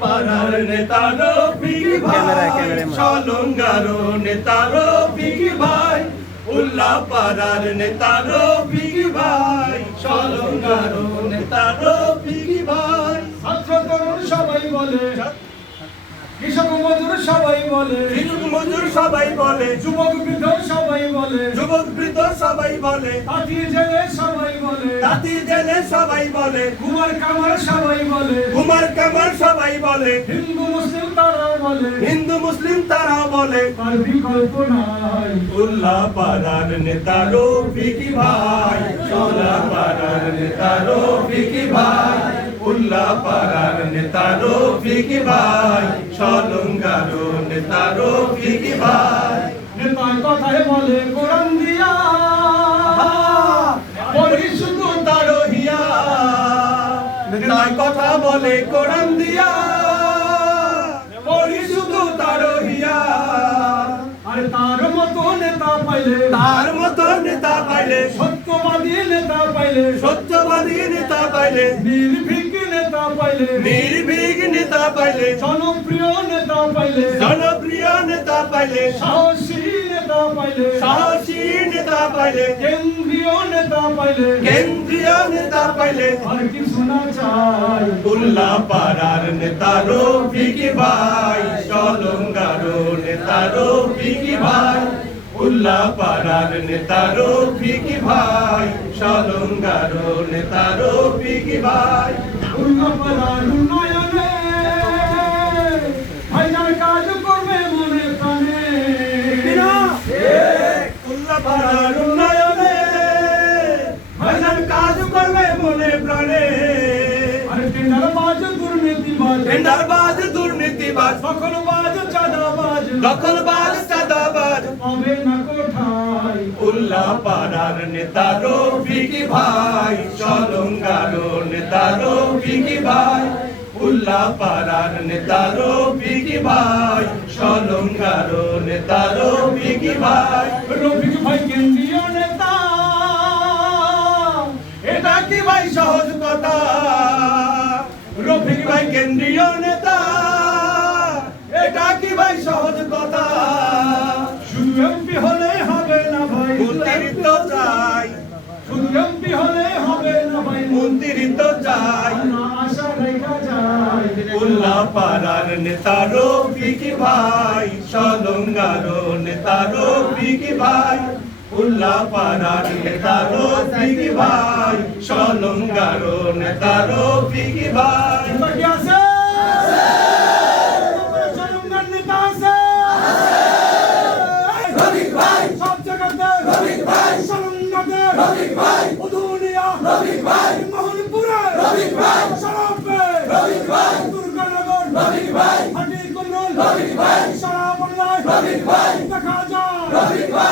পাড়ার নেতা রফিক ভাই চলঙ্গারো নেতা রফিক ভাই উল্লাহ পাড়ার নেতা রফিক ভাই চলঙ্গারো মজুর সবাই বলে। কৃষক মজুর সবাই বলে। যুবক বৃদ্ধ সবাই বলে। যুবক বৃদ্ধ সবাই বলে। তাঁতি জেলে সবাই বলে। তাঁতি জেলে সবাই বলে। কুমার কামার সবাই বলে। কুমার কামার সবাই বলে। হিন্দু মুসলিম তারা বলে। বলে তার বিকল্প নাই। উল্লাহ পাড়ার নেতা রফিক ভাই চলা পাড়ার নেতা রফিক ভাই উল্লাহ পাড়ার নেতা রফিক ভাই সলঙ্গারো নেতা রফিক ভাই। নেতার কথায় বলে কোরআন দিয়া। পরিশুদ্ধ তার হিয়া। নেতার কথা বলে কোরআন দিয়া। পরিশুদ্ধ তার হিয়া। আরে তার মতো নেতা পাইলে তার মতো নেতা পাইলে সত্যবাদী নেতা পাইলে সত্যবাদী নেতা পাইলে নির্ভীক নেতা পাইলে নির্ভীক নেতা পাইলে জনপ্রিয় নেতা পাইলে জনপ্রিয় নেতা পাইলে সাহসী নেতা পাইলে সাহসী নেতা পাইলে কেন্দ্রীয় নেতা পাইলে কেন্দ্রীয় নেতা পাইলে আর কিছু না চাই উল্লাহ পাড়ার নেতা রফিক ভাই উল্লাহ পাড়ার নেতা রফিক ভাই। চলঙ্গারো নেতা রফিক ভাই। উন্নপাড়ার উন্নয়নে ভাইজান কাজ করবে মনে প্রাণে উল্লাহ পাড়ার উন্নয়নে। ভাইজান কাজ করবে মনে প্রাণে। আরে বাজ দুর্নীতি বাজ টেন্ডারবাজ দুর্নীতিবাজ সকল বাজ চাঁদাবাজ দখলবাজ চাঁদাবাজ পাবে না পাড়ার নেতা রফিক ভাই চলঙ্গারো নেতা রফিক ভাই উল্লাহ পাড়ার নেতা রফিক ভাই চলঙ্গারো নেতা রফিক ভাই। রফিক ভাই কেন্দ্রীয় নেতা, এটা কি ভাই সহজ কথা? রফিক ভাই কেন্দ্রীয় নেতা, এটা কি ভাই সহজ কথা? এমপি হলে হবে না ভাই। মন্ত্রিত্ব চাই আশা রেখা যায়। উল্লাহ পাড়ার নেতা রফিক ভাই সলঙ্গারো নেতা রফিক ভাই উল্লাহ পাড়ার নেতা রফিক ভাই সলঙ্গারো নেতা রফিক ভাই নেতা কি আছে জনগণ নেতা আছে রফিক ভাই সব জায়গাতে রফিক ভাই সরঙ্গাতে রফিক ভাই উদুনিয়া রফিক ভাই। মোহনপুরে রফিক ভাই। সরবে রফিক ভাই। দুর্গানগর। রফিক ভাই। হাটি কুন্নল রফিক ভাই। সারা বাংলায় রফিক ভাই। দেখা নেতা রফিক ভাই।